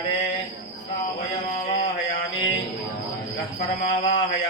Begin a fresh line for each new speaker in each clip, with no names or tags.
बीजः आषाढे श्रावयमावाहयामि गह्वरमावाहयामि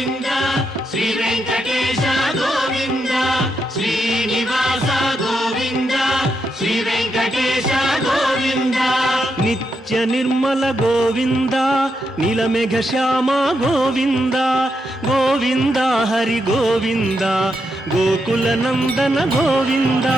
నిత్య నిర్మల గోవింద నీలమేఘ శ్యామ గోవింద గోవింద హరి గోవింద గోకుల నందన గోవిందా.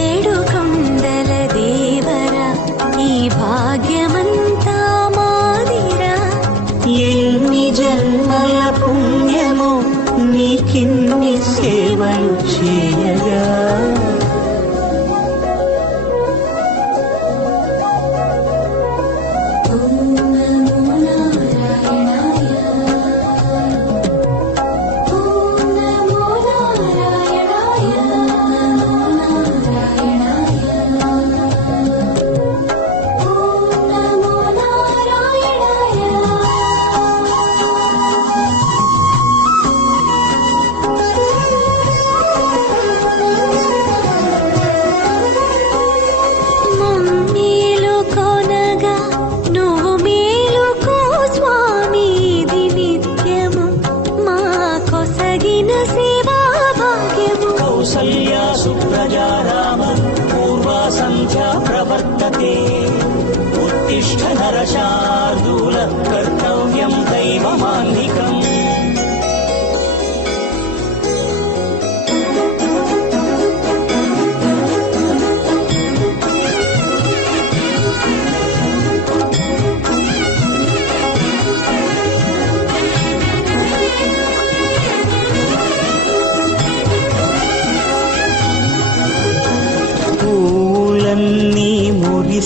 నీ సేవలు చేయగా.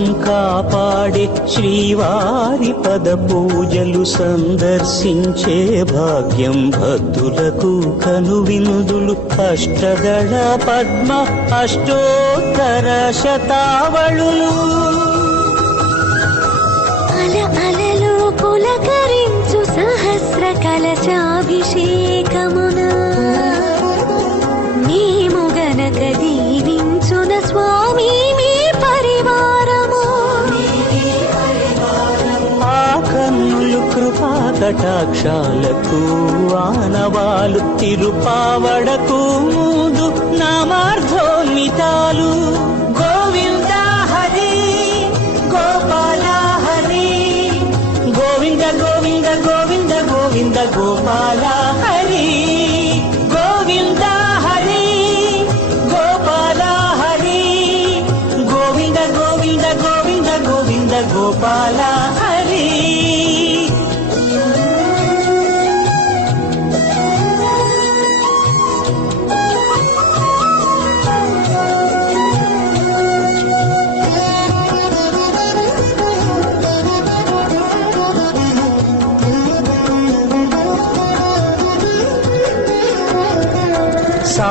సర్వస్వం కాపాడే శ్రీవారి పద పూజలు సందర్శించే భాగ్యం భక్తులకు కనువిందులు అష్టదళ పద్మ అష్టోత్తర శతావళులు.
అల అలలు పులకరించు సహస్ర కలశాభిషేకమున
కటాక్షాలకు ఆనవాలు తిరుపావడకు మూదు నామార్థోన్మితాలు గోవింద హరి గోపాల హరి. గోవింద గోవింద గోవింద గోవింద గోపాల హరి.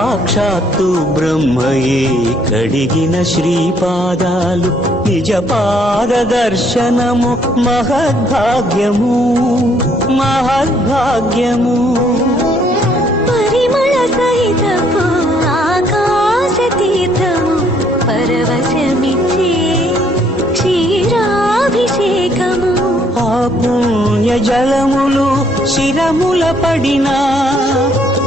సాక్షాత్తు బ్రహ్మయే కడిగిన శ్రీపాదాలు నిజ పారదర్శనము మహద్భాగ్యము మహద్భాగ్యము.
పరిమళ సహితము ఆకాశ తీర్థము పరవశమిచ్చే క్షీరాభిషేకము.
ఆ పుణ్య జలములు శిరముల పడిన